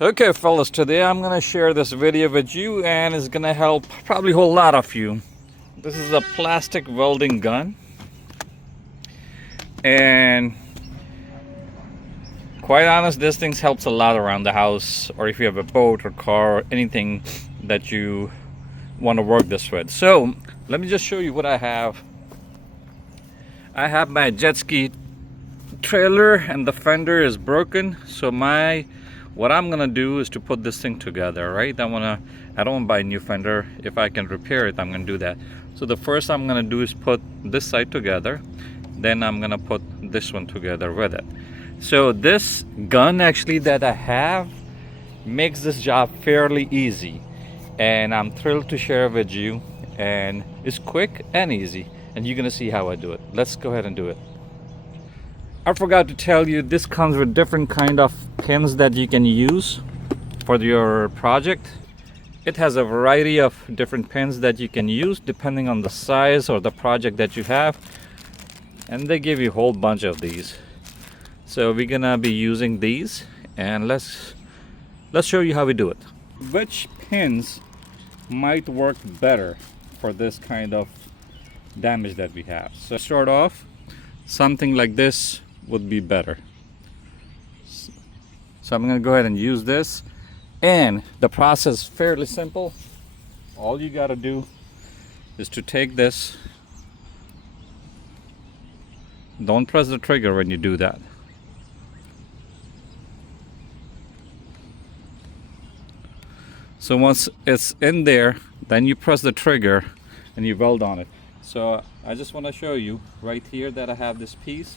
Okay fellas, today I'm gonna share this video with you and it's gonna help probably a whole lot of you. This is a plastic welding gun, and quite honest, this thing helps a lot around the house, or if you have a boat or car or anything that you want to work this with. So let me just show you what I have. I have my jet ski trailer and the fender is broken, so what I'm gonna do is to put this thing together, right? I don't want to buy a new fender. If I can repair it, I'm gonna do that. So the first I'm gonna do is put this side together, then I'm gonna put this one together with it. So this gun actually that I have makes this job fairly easy, and I'm thrilled to share with you, and it's quick and easy, and you're gonna see how I do it. Let's go ahead and do it. I forgot to tell you, this comes with different kind of pins that you can use for your project. It has a variety of different pins that you can use depending on the size or the project that you have, and they give you a whole bunch of these. So we're gonna be using these, and let's show you how we do it. Which pins might work better for this kind of damage that we have. So start off, something like this would be better. So I'm going to go ahead and use this, and the process is fairly simple. All you got to do is to take this. Don't press the trigger when you do that. So once it's in there, then you press the trigger and you weld on it. So I just want to show you right here that I have this piece.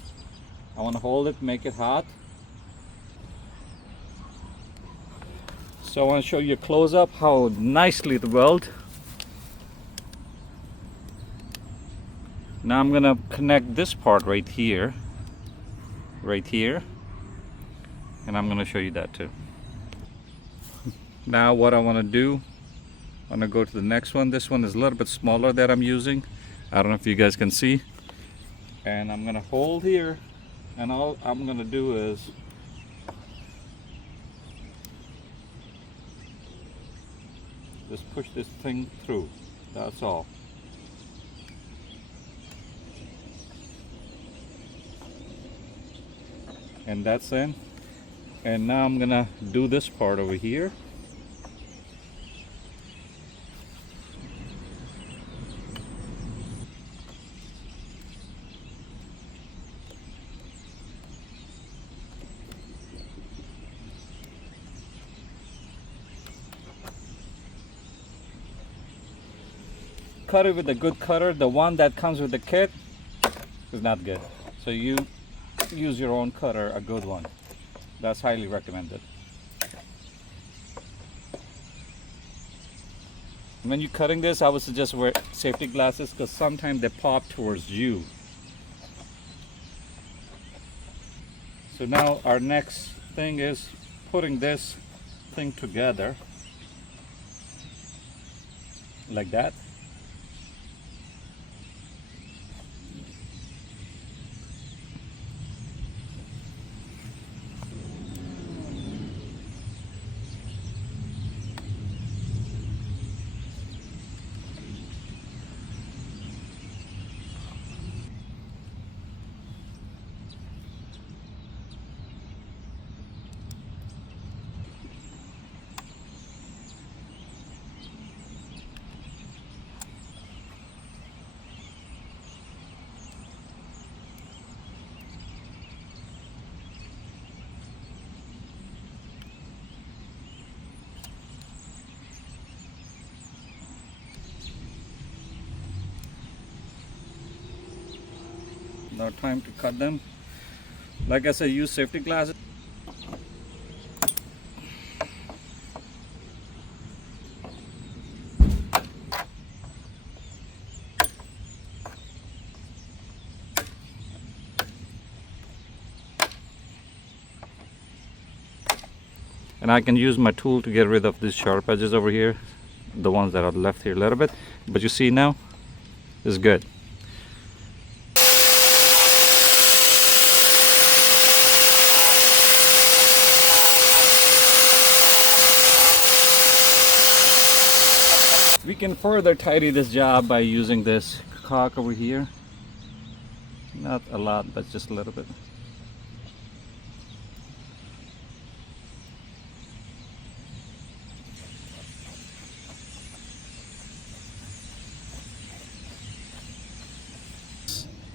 I want to hold it, make it hot. So I want to show you a close-up how nicely it welds. Now I'm going to connect this part right here, and I'm going to show you that too. Now what I want to do, I'm going to go to the next one. This one is a little bit smaller that I'm using. I don't know if you guys can see. And I'm going to hold here, and all I'm going to do is just push this thing through. That's all. And that's in. And now I'm going to do this part over here. Cut it with a good cutter. The one that comes with the kit is not good, so you use your own cutter, a good one. That's highly recommended. When you're cutting this, I would suggest wear safety glasses, because sometimes they pop towards you. So now our next thing is putting this thing together like that. Now time to cut them. Like I said, use safety glasses. And I can use my tool to get rid of these sharp edges over here, the ones that are left here a little bit. But you see now, it's good. We can further tidy this job by using this caulk over here. Not a lot, but just a little bit.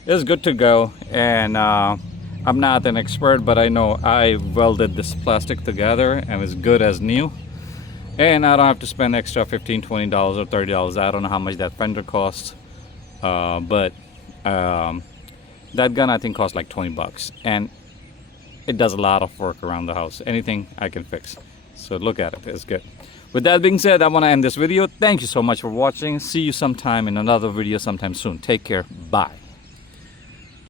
It's good to go, and I'm not an expert, but I know I welded this plastic together and it's good as new, and I don't have to spend extra $15, $20 or $30. I don't know how much that Fender costs, but that gun I think costs like 20 bucks, and it does a lot of work around the house. Anything I can fix, so look at it, it's good. With that being said, I want to end this video. Thank you so much for watching. See you sometime in another video sometime soon. Take care. Bye.